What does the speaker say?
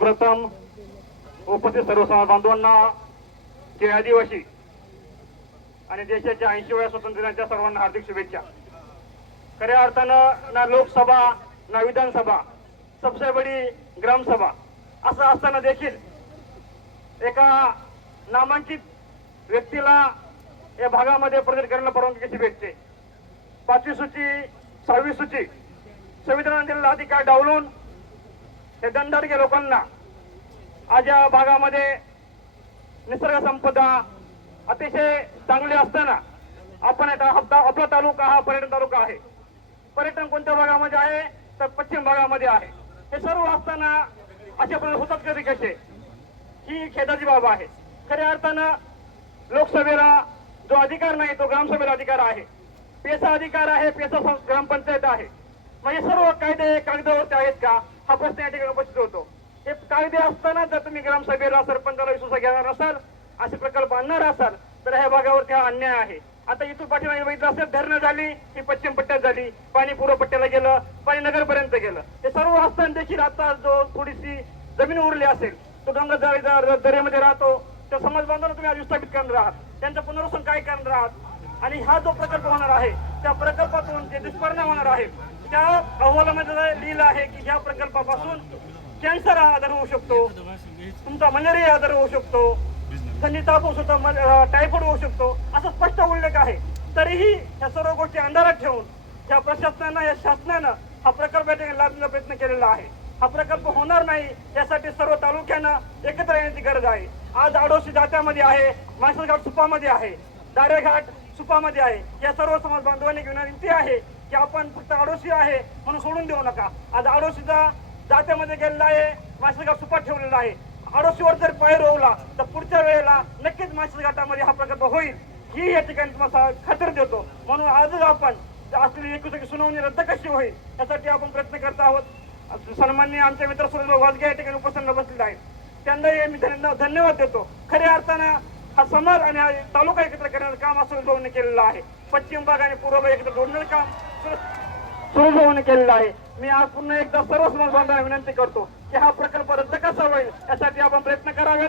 प्रथम उपस्थित सर्व समाज बांधवांना जे आदिवासी आणि देशाच्या 80व्या स्वातंत्र्य दिनाच्या सर्वांना हार्दिक शुभेच्छा। खऱ्या अर्थानं ना लोकसभा ना विधानसभा, सबसे बड़ी ग्रामसभा असं असताना देखील एका नामांकित व्यक्तीला या भागामध्ये प्रचार करण्याला परवानगी कशी भेटते? 5वी सूची 6वी सूची संविधानाने दिलेला अधिकार डावलून हे दंडार्गे लोकांना आज या भागामध्ये निसर्ग संपदा अतिशय चांगली असताना आपण आपला तालुका हा पर्यटन तालुका आहे। पर्यटन कोणत्या भागामध्ये आहे तर पश्चिम भागामध्ये आहे। हे सर्व असताना अशा प्रकारे होतात कधी कसे, ही खेदाची बाब आहे। खऱ्या अर्थानं लोकसभेला जो अधिकार नाही तो ग्रामसभेला अधिकार आहे, पेसा अधिकार आहे, पेसा ग्रामपंचायत आहे। म्हणजे सर्व कायदे कागदावरती आहेत का हा प्रश्न या ठिकाणी उपस्थित होतो। हे कायदे असताना जर तुम्ही ग्रामसभेला सरपंचाला विश्वास घेणार असाल, असे प्रकल्प आणणार असाल तर ह्या भागावरती हा अन्याय आहे। आता इथून पाठीमागे बघितलं असेल, धरणं झाली ही पश्चिम पट्ट्यात झाली, पाणी पूर्व पट्ट्याला गेलं, पाणी नगरपर्यंत गेलं। हे सर्व असताना देखील आता जो थोडीशी जमीन उरली असेल तो डोंगर दऱ्यामध्ये राहतो, त्या समाज बांधवांना तुम्ही आज विस्थापित करणार आहात, त्यांचं पुनर्वसन काय करणार आहात? आणि हा जो प्रकल्प होणार आहे त्या प्रकल्पातून जे दुष्परिणाम होणार आहे त्या अहवालामध्ये लिहिलं आहे की ह्या प्रकल्पापासून कॅन्सर हा आजार होऊ शकतो, तुमचा मलेरिया आजार होऊ शकतो, थंडी ताप होऊ शकतो, टायफॉइड होऊ शकतो, असं स्पष्ट उल्लेख आहे। तरीही या सर्व गोष्टी अंधारात ठेवून या प्रशासनानं या शासनानं हा प्रकल्प या ठिकाणी लादण्याचा प्रयत्न केलेला आहे। हा प्रकल्प होणार नाही यासाठी सर्व तालुक्यानं एकत्र येण्याची गरज आहे। आज आडोशी जात्यामध्ये आहे, माणसघाट सुपामध्ये आहे, दारेघाट सुपामध्ये आहे। या सर्व समाज बांधवांनी विनंती आहे की आपण फक्त आडोशी आहे म्हणून सोडून देऊ नका। आज आडोशीचा जात्यामध्ये गेलेला आहे, माणसघाट सुपात ठेवलेला आहे। आडोशीवर जर पाय रोवला तर पुढच्या वेळेला नक्कीच माणसघाटामध्ये हा प्रकल्प होईल, ही या ठिकाणी तुम्हाला खात्री देतो। म्हणून आजच आपण असलेली एकूण सुनावणी रद्द कशी होईल यासाठी आपण प्रयत्न करत आहोत। सन्माननीय आमचे मित्र सुरेश वाजगे या ठिकाणी उपस्थित बसलेले आहेत, त्यांनाही मी धन्यवाद देतो। खऱ्या अर्थानं हा समाज आणि हा तालुका एकत्र करण्याचं काम असं जोडणे केलेलं आहे। पश्चिम भाग आणि पूर्व भाग एकत्र जोडण्याचं काम सुरू जोडणे केलेलं आहे। मी आज पुन्हा एकदा सर्व समाज बांधवांना विनंती करतो की हा प्रकल्प रद्द कसा होईल यासाठी आपण प्रयत्न करावे।